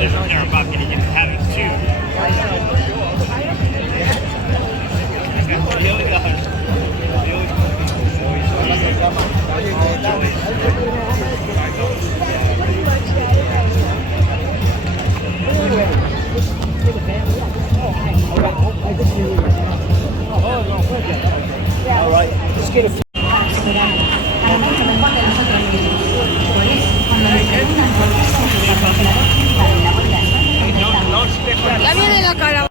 they're about getting into habits too. All right, just get a Ya viene la cara.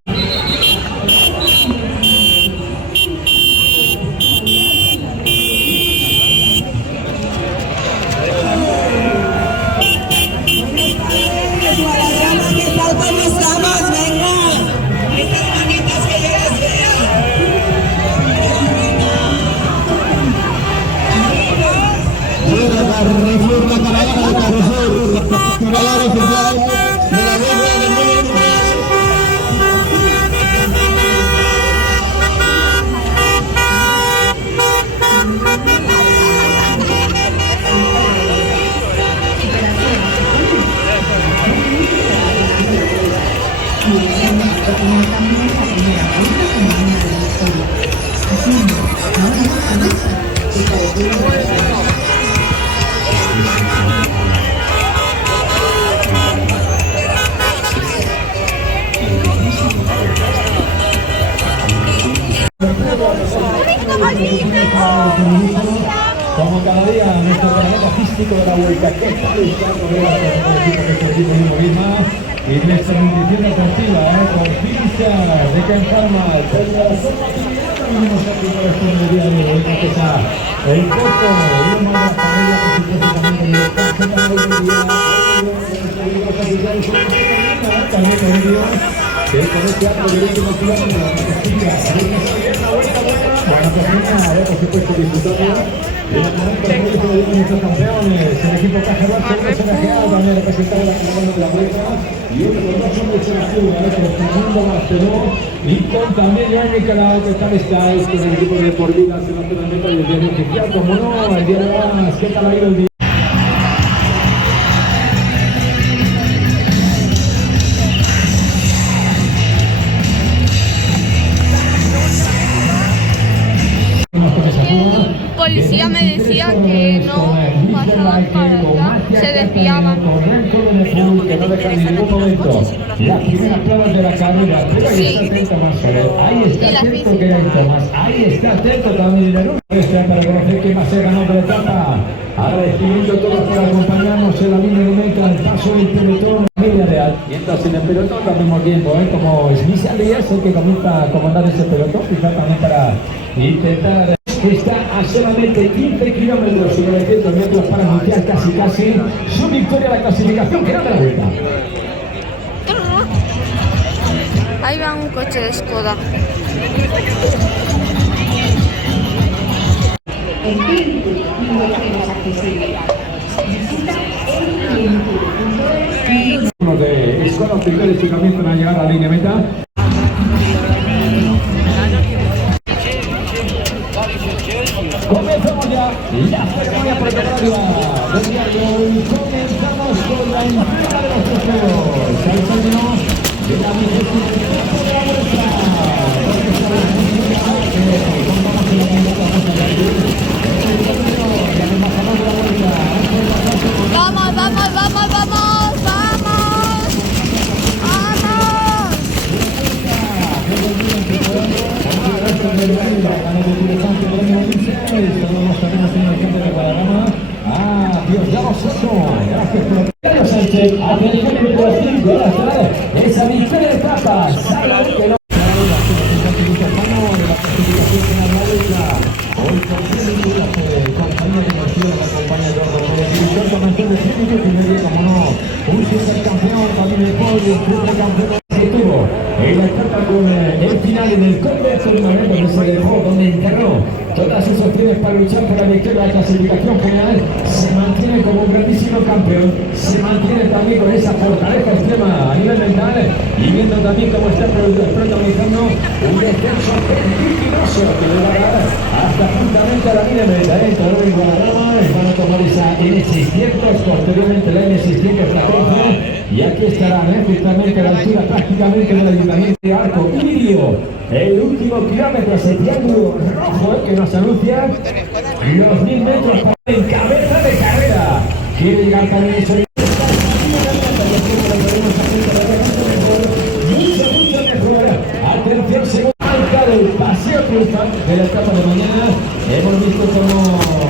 Como cada día, nuestro canal físico de la Vuelta, que está buscando y nuestra nutrición deportiva, con Cristian de Canfarma, venimos aquí por el día de hoy, el costo de una familia que que con este acto de último kilómetro de la Castilla, una vuelta buena, por supuesto, disfrutando de los momentos de nuestros campeones, el equipo Caja Barça, también representado la caravana de la vuelta, y otro con dos hombres en la fuga, con Fernando Barceló, y con también Joan Nicolau, que tal estáis con el equipo de Por Vida, se nos queda el del diario oficial, como no, el día de hoy, ¿qué tal ha ido el día? Policía me decía que no pasaban para allá, se desviaban. Que no dejan en ningún momento las primeras pruebas de la carrera, pero ahí está atento Marcelo, ahí está atento que hay Tomás, ahí está atento también para conocer quién va a ser ganador de la etapa. Agradecimiento a todos por acompañarnos en la línea de meta, el paso del pelotón media real. Mientras en el pelotón cambiamos tiempo, como Smith Alias, el que comienza a comandar ese pelotón, quizá también para intentar. Está a solamente 15 kilómetros y 900 metros para anunciar casi su victoria en la clasificación que gana la vuelta. Ahí va un coche de Skoda. Los de Skoda oficiales que comienzan a llegar a la línea meta. Comenzamos ya la ceremonia protocolaria del día de hoy. Comenzamos con la entrega de los trofeos al término de la vigésima de la vuelta. Vamos, vamos, vamos, vamos, vamos. Dios, ya los ocho. Gracias por Pedro Sánchez. Atención en el 5 de la tarde. Esa victoria de etapa. Sabe que no. Hoy con compañía de García, la compañía de Oro, el director comercial de Cine, como no, un supercampeón también de podio, un supercampeón que tuvo en la etapa con el final en el Conde de Marrero, que se dejó donde enterró todas sus opciones para luchar por la victoria de la clasificación general, se mantiene como un grandísimo campeón, se mantiene también con esa fortaleza extrema a nivel mental y viendo también cómo está protagonizando un descenso vertiginoso que le va a dar hasta juntamente a la línea de meta. Todo en Guadalajara, van a tomar esa N600, posteriormente la N614 y aquí estarán justamente a la altura prácticamente del ayuntamiento de Arco Irio. El último kilómetro, ese triángulo rojo que nos anuncia los 1000 metros en cabeza de carrera. Quiere llegar también eso. Mucho mejor. Atención, segundo marca del paseo triunfal de la etapa de mañana. Hemos visto como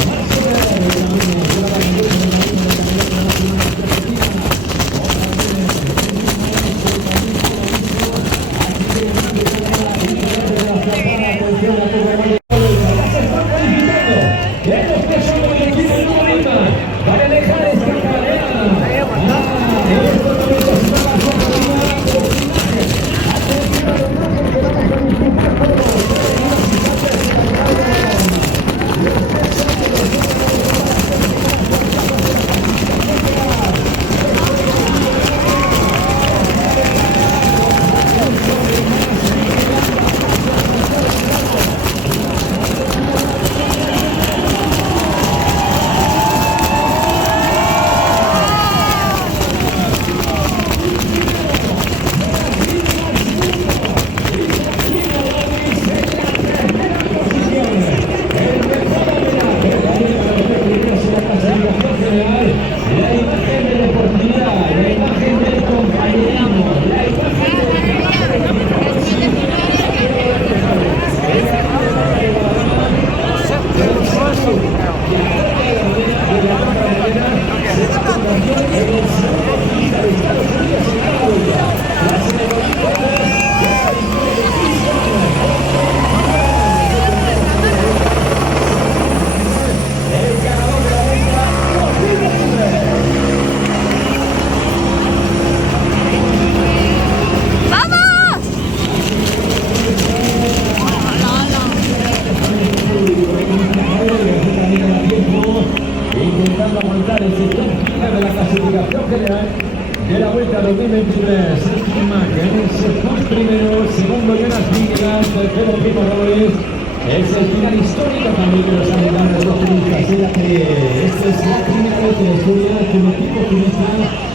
intentando aguantar el sector final de la clasificación general de la Vuelta 2023. Sergio Macken, primero, segundo Jonas Vingegaard, tercero Primo Roglic. Es el final histórico también de los americanos de los turistas. Era que esta es la primera vez en la historia que un equipo turista,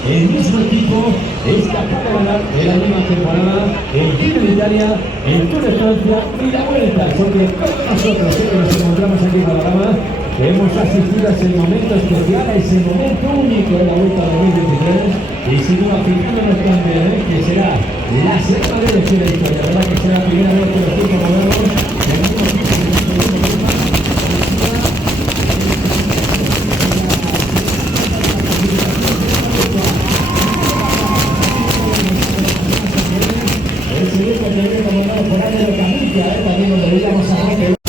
el mismo equipo, es capaz de ganar en la misma temporada el Giro de Italia, el Tour de Francia y la Vuelta. Porque todos nosotros que nos encontramos aquí en Guadalajara hemos asistido a ese momento especial, a ese momento único de la Vuelta 2023 y sin duda fijándonos también que será la segunda vez de la historia, ¿verdad? Que será la primera vez que los equipos modernos el segundo que viene comandado por Álvaro Camicia, también donde veíamos a Jorge